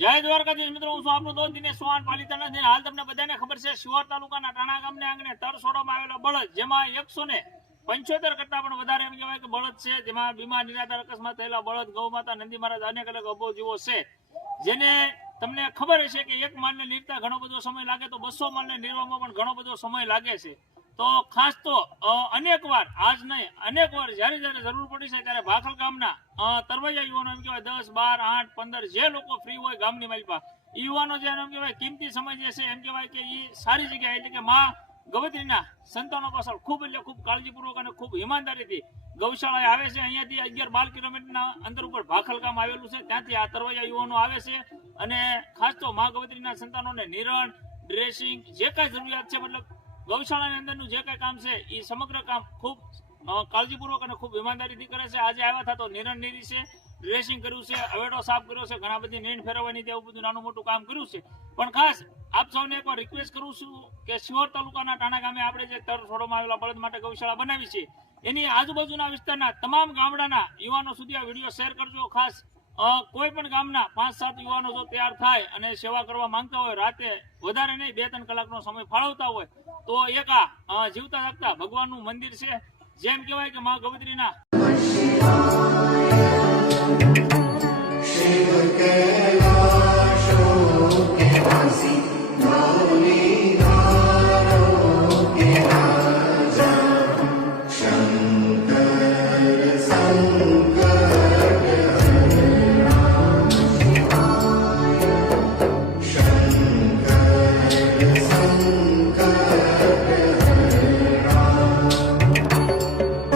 જય દ્વારકાધીશ મિત્રો, હું છું આપનો દોસ્ત દિનેશ ચૌહાણ પાલિતાણા. હાલ તમને બધાને ખબર છે, શિહોર તાલુકાના ટાણા ગામને આંગણે તર છોડવામાં આવેલો બળદ, જેમાં 175 કરતા પણ વધારે એમ કહેવાય કે બળદ છે, જેમાં બીમાર નિરાધાર અકસ્માત થયેલા બળદ, ગૌ માતા, નંદી મહારાજ, અનેક અનેક અબોજીવો છે, જેને તમને ખબર હશે કે એક માલને નીરતા ઘણો બધો સમય લાગે, તો 200 માલને નીરવામાં પણ ઘણો બધો સમય લાગે છે. તો ખાસ તો અનેક વાર, આજ નહીં અનેક વાર જ્યારે જ્યારે જરૂર પડી છે ત્યારે ભાખલ ગામના તરવૈયા યુવાનો એમ કહેવાય 10, 12, 8, 15 જે લોકો ફ્રી હોય ગામની માલિપા યુવાનો જે એમ કહેવાય કિંમતી સમય જે છે એમ કહેવાય કે એ સારી જગ્યાએ એટલે કે માં ગવત્રીના સંતાનો પાછળ ખૂબ એટલે ખૂબ કાળજીપૂર્વક અને ખૂબ ઈમાનદારીથી ગૌશાળાએ આવે છે. અહીંયાથી 11-12 કિલોમીટરના અંતર ઉપર ભાખલ ગામ આવેલું છે, ત્યાંથી આ તરવૈયા યુવાનો આવે છે અને ખાસ તો માં ગવત્રીના સંતાનોને નિરણ, ડ્રેસિંગ જે કાંઈ જરૂરિયાત છે, મતલબ ગૌશાળાની અંદરનું જે કઈ કામ છે એ સમગ્ર કામ ખૂબ કાળજીપૂર્વક અને ખૂબ ઈમાનદારીથી કરે છે. આજે આવ્યા હતા તો નિરણ નીરી છે, ડ્રેસિંગ કર્યું છે, અવેડો સાફ કર્યો છે, ઘણા બધી નીણ ફેરવવાની તેવું બધું નાનું મોટું કામ કર્યું છે. પણ ખાસ આપ સૌને એકવાર રિક્વેસ્ટ કરું છું કે શિહોર તાલુકાના ટાણા ગામે આપણે જે તર છોડવામાં આવેલા બળદ માટે ગૌશાળા બનાવી છે, એની આજુબાજુના વિસ્તારના તમામ ગામડાના યુવાનો સુધી આ વિડીયો શેર કરજો. ખાસ કોઈ પણ ગામના 5-7 યુવાનો જો તૈયાર થાય અને સેવા કરવા માંગતા હોય, રાતે વધારે નહીં 2-3 કલાકનો સમય ફાળવતા હોય, તો એક આ જીવતા જાગતા ભગવાનનું મંદિર છે, જેમ કહેવાય કે મા ગવત્રીના